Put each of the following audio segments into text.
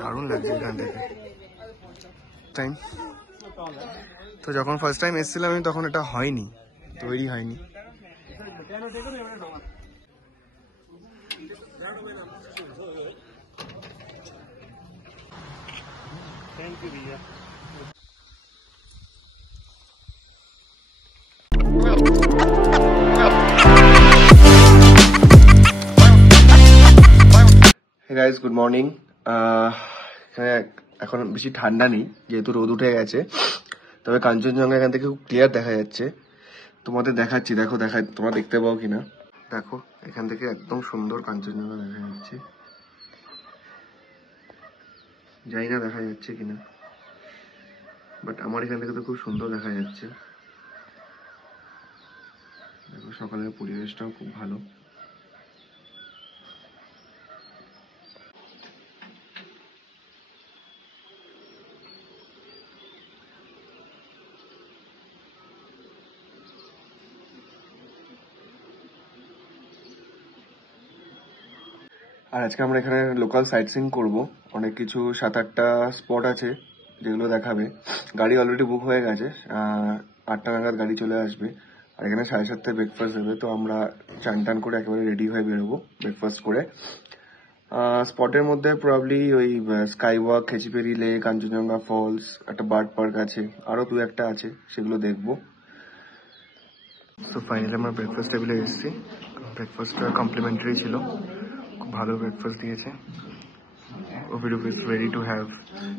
দারুণ লাগছে এখান থেকে টাইম। তো যখন ফার্স্ট টাইম এসেছিলাম আমি তখন এটা হয়নি, তৈরি হয়নি। थैंक यू भैया। Hey guys, good morning. এখন বেশি ঠান্ডা নেই যেহেতু রোদ উঠে গেছে, তবে কাঞ্চনজঙ্ঘা এখান থেকে খুব ক্লিয়ার দেখা যাচ্ছে। তোমাদের দেখাচ্ছি, দেখো তোমরা দেখতে পাও কিনা। দেখো এখান থেকে একদম সুন্দর কাঞ্চনজঙ্ঘা দেখা যাচ্ছে, জানি না দেখা যাচ্ছে কিনা, বাট আমার এখান থেকে তো খুব সুন্দর দেখা যাচ্ছে। দেখো সকালের পরিবেশটাও খুব ভালো। আর আজকে আমরা এখানে লোকাল সাইট সিইং করবো। অনেক কিছু 7-8টা স্পট আছে যেগুলো দেখাবে। গাড়ি অলরেডি বুক হয়ে গেছে, 8টা নাগাদ গাড়ি চলে আসবে। আর এখানে 7:30টায় ব্রেকফাস্ট দেবে, তো আমরা চান করে একেবারে রেডি হয়ে বেরোবো ব্রেকফাস্ট করে। স্পটের মধ্যে প্রবাবলি ওই sky walk, Khecheopalri lake, Kanchenjunga falls, একটা বার্ড পার্ক আছে, আরো 2-1টা আছে, সেগুলো দেখবো। তো ফাইনালি আমরা ব্রেকফাস্ট টেবিলে এসেছি। ব্রেকফাস্টটা কমপ্লিমেন্টারি ছিল, খুব ভালো ব্রেকফাস্ট দিয়েছে। Ovidup is ready to have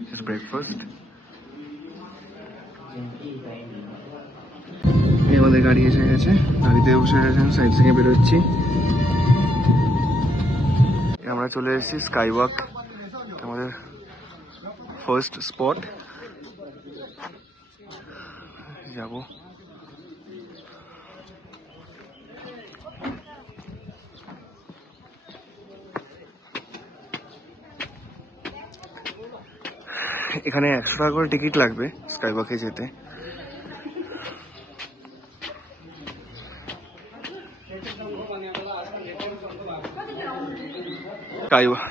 his breakfast. আমাদের গাড়ি এসে গেছে, গাড়িতে বসে গেছেন, সাইড থেকে বেরোচ্ছি। আমরা চলে এসেছি স্কাই ওয়াক, আমাদের ফার্স্ট স্পট। যাবো এখানে 100 টাকা করে টিকিট লাগবে স্কাই ওয়াকে যেতে।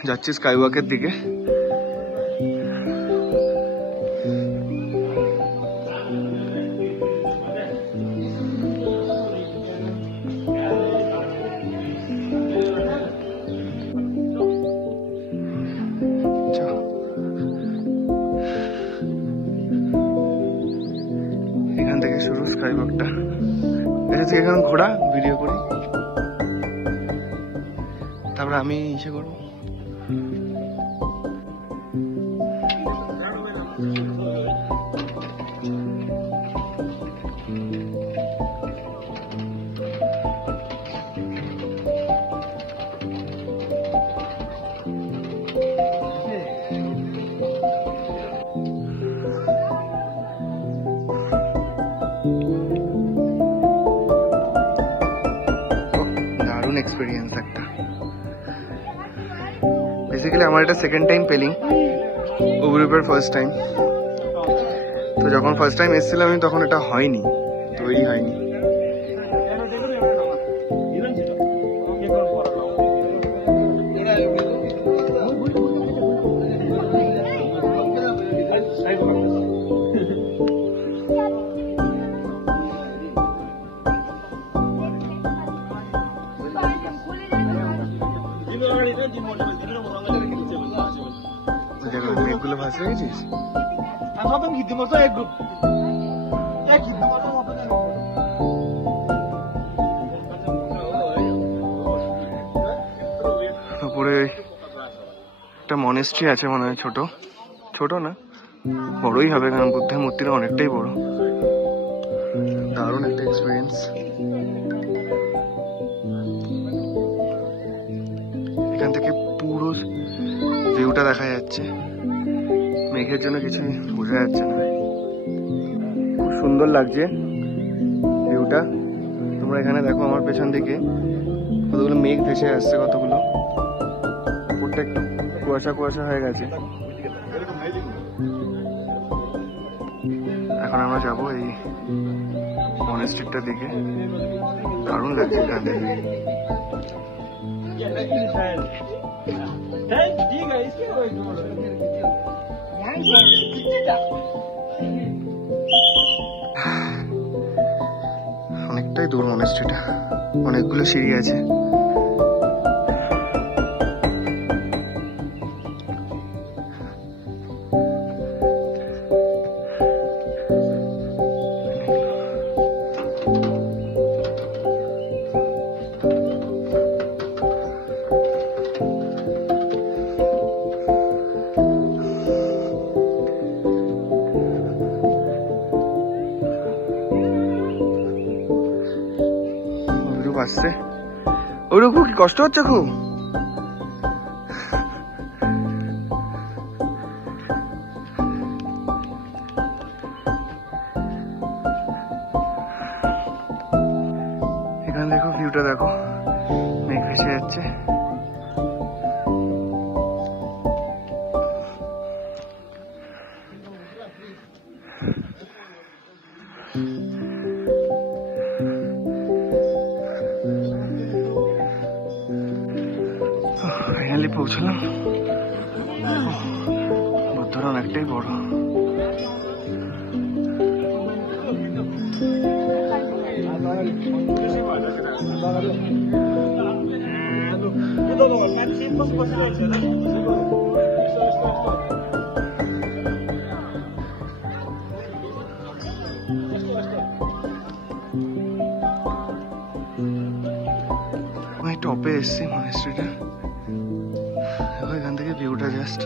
যাচ্ছি স্কাই ওয়াকের দিকে। এখান থেকে শুরু স্কাই ওয়াকটা। এসেছি এখানে ঘোরা ভিডিও করি, তারপরে আমি ইসে করবো। এক্সপিরিয়েন্স একটা। বেসিক্যালি আমার এটা সেকেন্ড টাইম পেলিং, ওভিডুপের ফার্স্ট টাইম। তো যখন ফার্স্ট টাইম এসেছিলাম আমি তখন এটা হয়নি, তৈরি হয়নি। মেঘগুলো ভাসে গেছিস। উপরে একটা মনেস্ট্রি আছে মনে হয়, ছোট না বড়ই হবে, কারণ বুদ্ধের মূর্তিটা অনেকটাই বড়। দারুণ একটা এক্সপিরিয়েন্স। এখান থেকে পুরো ভিউটা দেখা যাচ্ছে, মেঘের জন্য কিছুই বোঝা যাচ্ছে না। খুব সুন্দর লাগছে ভিউটা। তোমরা এখানে দেখো আমার পেছন দিকে কতগুলো মেঘ ভেসে আসছে, কতগুলো। উপরটা একটু কুয়াশা হয়ে গেছে। এখন আমরা যাবো এই মনেস্ট্রিটার দিকে। দারুণ লাগছে এখান থেকে। অনেকটাই দূর মনেস্ট্রিটা, অনেকগুলো সিঁড়ি আছে। আসছে ওরকম, কি কষ্ট হচ্ছে খুব? এখানে দেখো, ভিউটা দেখো, মেঘ ভেসে যাচ্ছে। ফাইনালি পৌঁছলাম। বুদ্ধরা অনেকটাই বড়। আমি টপে এসছি মনেস্ট্রিটা, এখান থেকে ভিউটা জাস্ট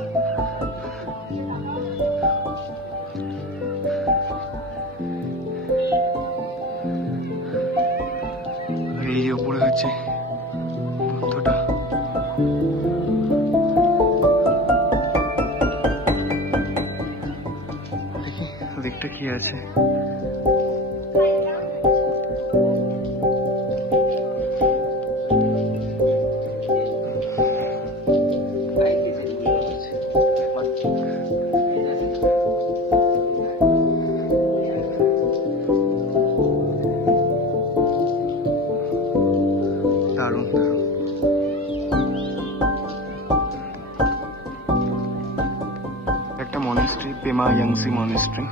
এই যে উপরে হচ্ছে বুদ্ধটা। দেখি দিকটা কি আছে। দারুণ দারুণ। একটা মনেস্ট্রি, পেমা ইয়াংসি মনেস্ট্রি।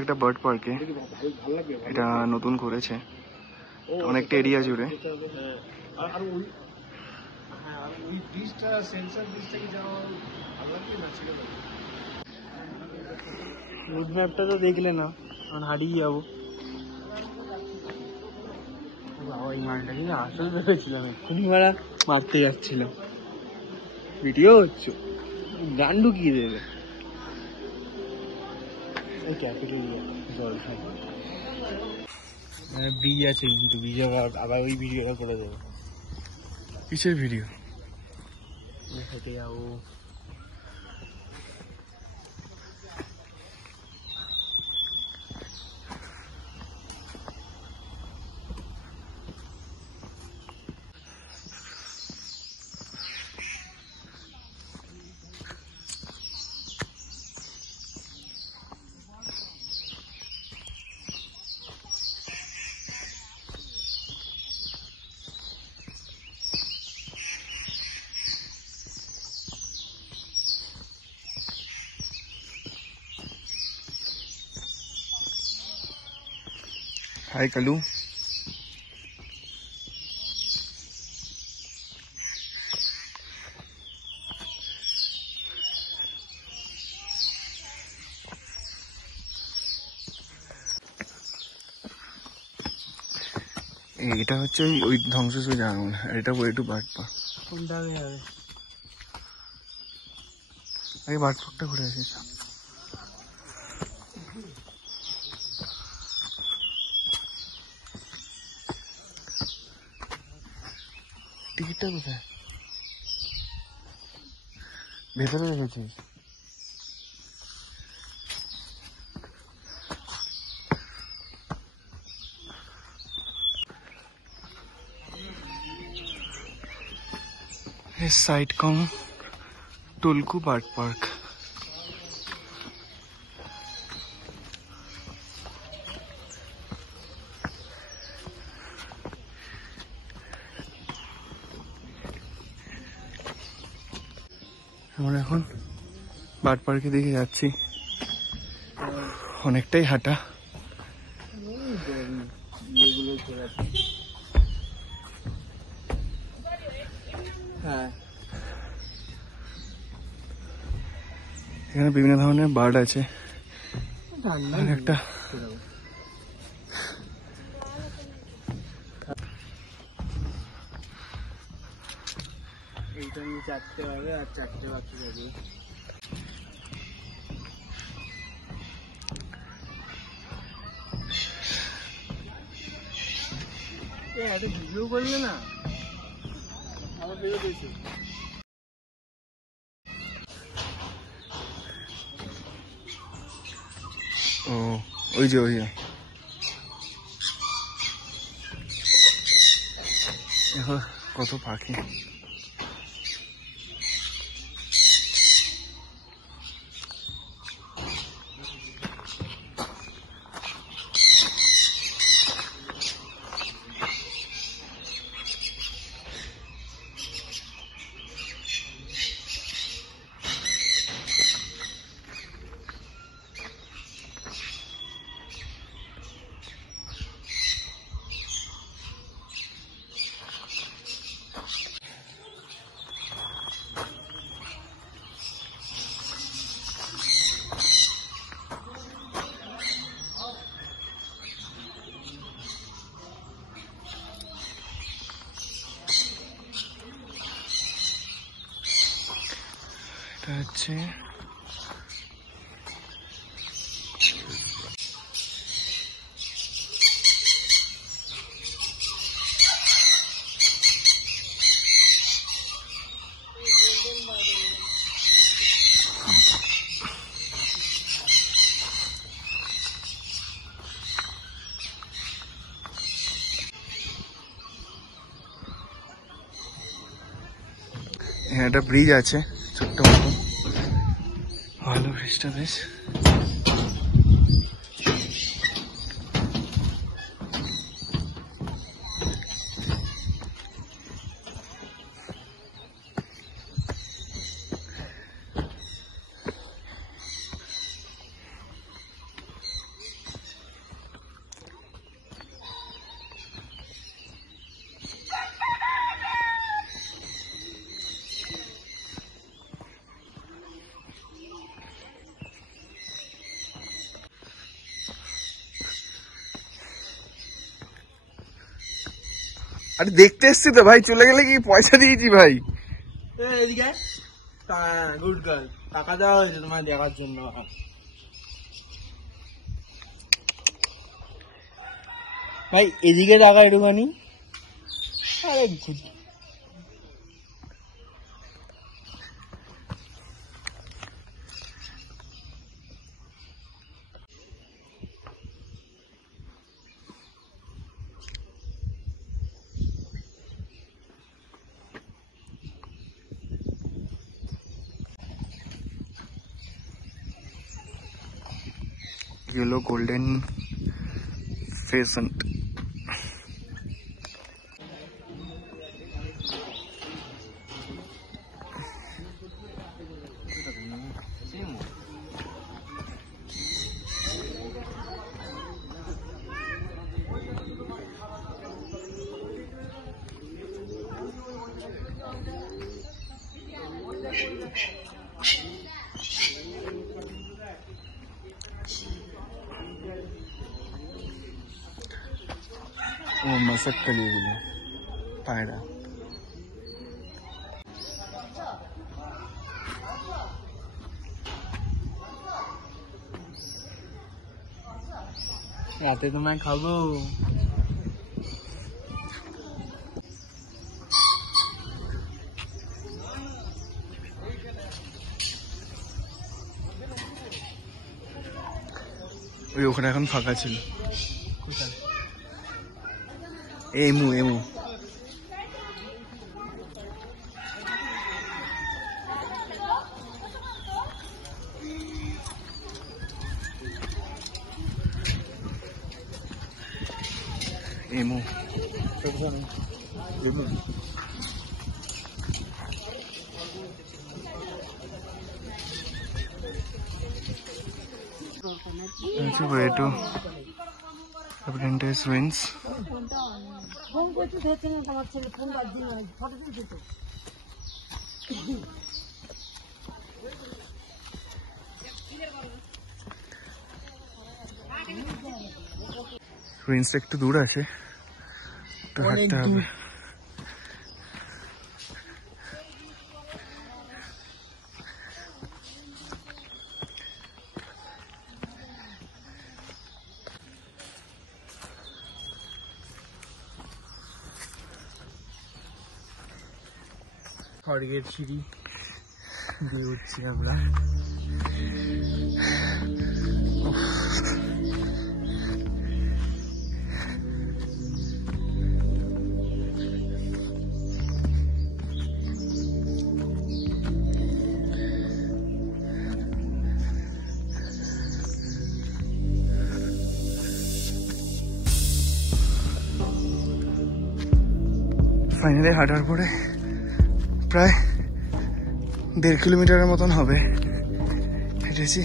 একটা বার্ড পার্কে, এটা নতুন করেছে, অনেকটা এরিয়া জুড়ে। রুট ম্যাপটা তো দেখলে না, এখন হারিয়ে যাবো। বাবা, এই মালটা কিন্তু আসল ভেবেছিলাম, এক্ষুনি মারা মারতে যাচ্ছিলাম। ভিডিও হচ্ছে, গান ঢুকিয়ে দেবে। ক্যাপিটাল জল ব্রিজ আছে, কিন্তু ব্রিজ আবার ওই ভিডিওটা করে দেবে। কিসের ভিডিও? হেঁটে যাবো। হাই কালু। এটা হচ্ছে ওই ধ্বংসস্তূপ জানো না, এটা ওই একটু বার্ড পার্ক। কোনটা যাবে? আগে বার্ড পার্কটা ঘুরে আসিস। টিকিটটা কোথায়? ভেতরে রেখেছিস? সাইড কম টুলকু বার্ড পার্ক। আমরা এখন বার্ড পার্কের দিকে যাচ্ছি, অনেকটাই হাঁটা। হ্যাঁ, এখানে বিভিন্ন ধরনের বার্ড আছে। আর একটা এইটা নিয়ে 4টে হবে আর 4টে বাকি যাবে। একটা ভিডিও করলে না আমার ভিডিও দিয়েছে। ও ওই যে ওই দেখো কত পাখি। এটা হচ্ছে এখানে একটা ব্রিজ আছে ছোট্ট মতো, ভালো ব্রিজটা বেশ। আরে দেখতে এসছি তো ভাই, চলে গেলে কি পয়সা দিয়েছি ভাই। এদিকে গুড গার্ল, টাকা দেওয়া হয়েছে তোমার দেখার জন্য। ভাই এদিকে টাকা একটুখানি। আরে येलो गोल्डन फेसेंट। वो मसक कली गुलो पायरा। রাতে তোমায় খাবো। ওই ওখানে এখন ফাঁকা ছিল। কোথায়? Emu emu Emo That's a way to Abrantes Ruins. Ruins একটু দূর আছে, তো হাঁটতে হবে। খড়গের সিঁড়ি দিয়ে উঠছি আমরা। ফাইনালি হাঁটার পরে প্রায় 1.5 কিলোমিটারের মতন হবে হেঁটেছি।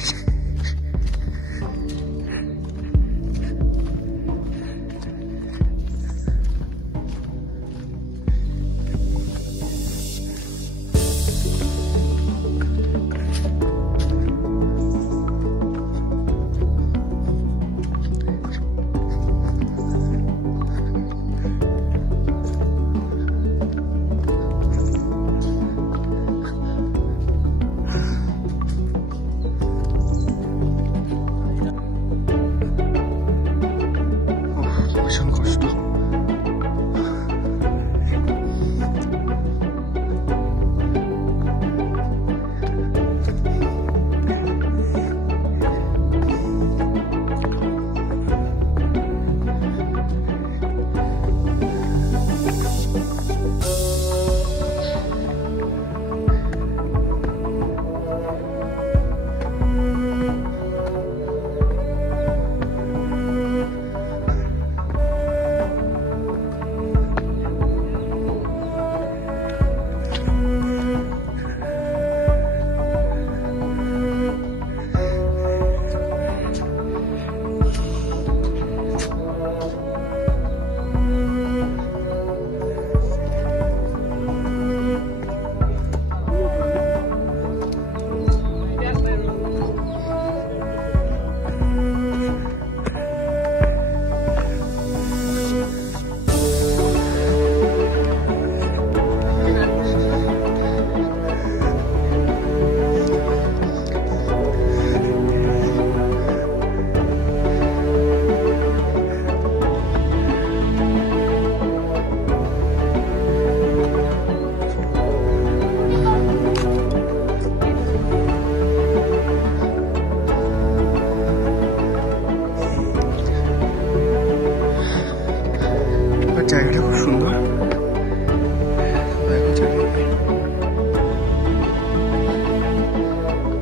জায়গাটা খুব সুন্দর, দেখো চারিদিকে।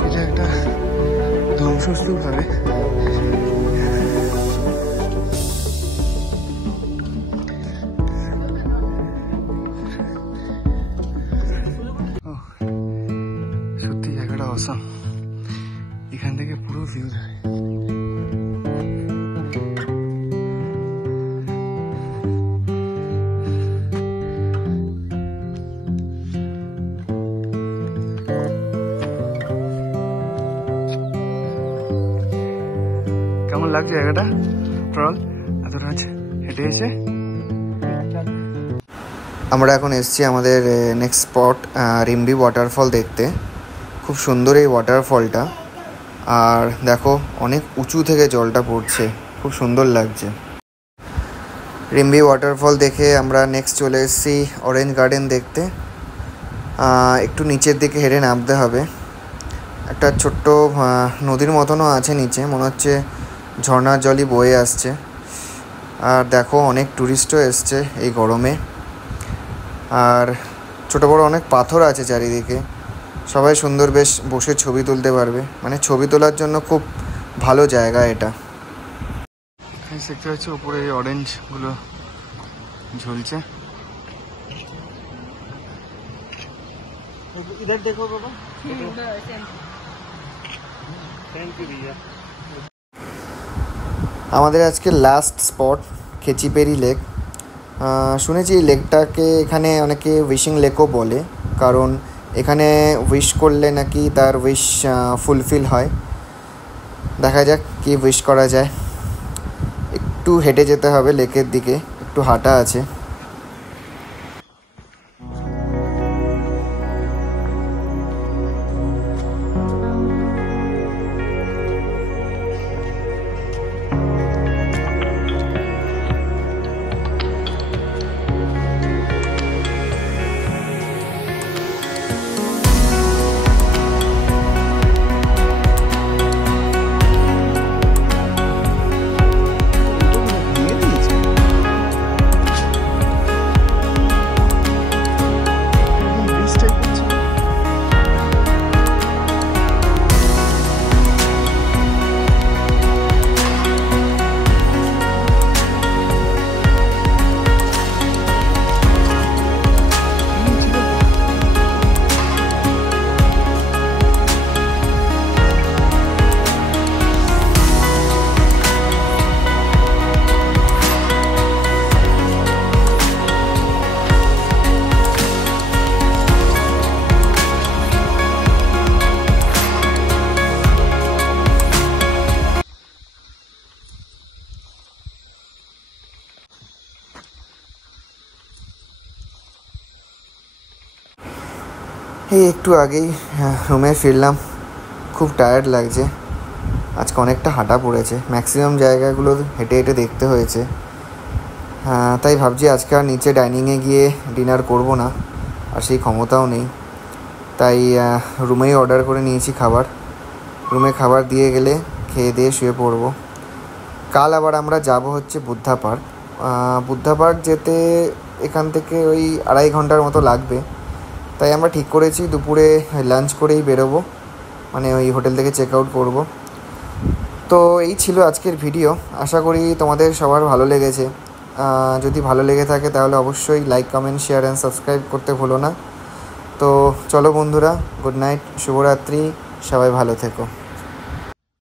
এটা একটা ধ্বংসস্তূপ হবে। সত্যি জায়গাটা অসাম, এখান থেকে পুরো ভিউ যায়। কেমন লাগছে জায়গাটা ট্রল এতটা হেঁটে এসে? আমরা এখন এসেছি আমাদের নেক্সট স্পট রিম্বি ওয়াটারফল দেখতে। খুব সুন্দর এই ওয়াটারফলটা, আর দেখো অনেক উঁচু থেকে জলটা পড়ছে, খুব সুন্দর লাগছে। রিম্বি ওয়াটারফল দেখে আমরা নেক্সট চলে এসেছি অরেঞ্জ গার্ডেন দেখতে। একটু নিচের দিকে হেঁটে নামতে হবে, একটা ছোট্ট নদীর মতনও আছে নিচে, মনে হচ্ছে ঝর্ণার জলই বয়ে আসছে। আর দেখো অনেক টুরিস্টও এসছে এই গরমে, আর ছোটো বড়ো অনেক পাথর আছে চারিদিকে, সবাই সুন্দর বেশ বসে ছবি তুলতে পারবে, মানে ছবি তোলার জন্য খুব ভালো জায়গা এটা। দেখতে পাচ্ছি ওপরে এই অরেঞ্জগুলো ঝুলছে। इधर देखो बाबा। थैंक यू भैया। আমাদের আজকে লাস্ট স্পট খেচিপেরি লেক। শুনেছি এই লেকটাকে এখানে অনেকে উইশিং লেকও বলে, কারণ এখানে উইশ করলে নাকি তার উইশ ফুলফিল হয়। দেখা যাক কি উইশ করা যায়। একটু হেঁটে যেতে হবে লেকের দিকে, একটু হাঁটা আছে। এই একটু আগেই রুমে ফিরলাম, খুব টায়ার্ড লাগছে। আজকে অনেকটা হাঁটা পড়েছে, ম্যাক্সিমাম জায়গাগুলো হেঁটে হেঁটে দেখতে হয়েছে। তাই ভাবছি আজকে আর নিচে ডাইনিংয়ে গিয়ে ডিনার করব না, আর সেই ক্ষমতাও নেই। তাই রুমেই অর্ডার করে নিয়েছি খাবার। রুমে খাবার দিয়ে গেলে খেয়ে দিয়ে শুয়ে পড়বো। কাল আবার আমরা যাব হচ্ছে বুদ্ধা পার্ক। বুদ্ধা পার্ক যেতে এখান থেকে ওই 2.5 ঘন্টার মতো লাগবে। তাই আমরা ঠিক করেছি দুপুরে লাঞ্চ করেই বেরোবো, মানে ওই হোটেল থেকে চেক আউট করবো। তো এই ছিল আজকের ভিডিও। আশা করি তোমাদের সবার ভালো লেগেছে। যদি ভালো লেগে থাকে তাহলে অবশ্যই like, comment, share and subscribe করতে ভুলো না। তো চলো বন্ধুরা, গুড নাইট, শুভরাত্রি, সবাই ভালো থেকো।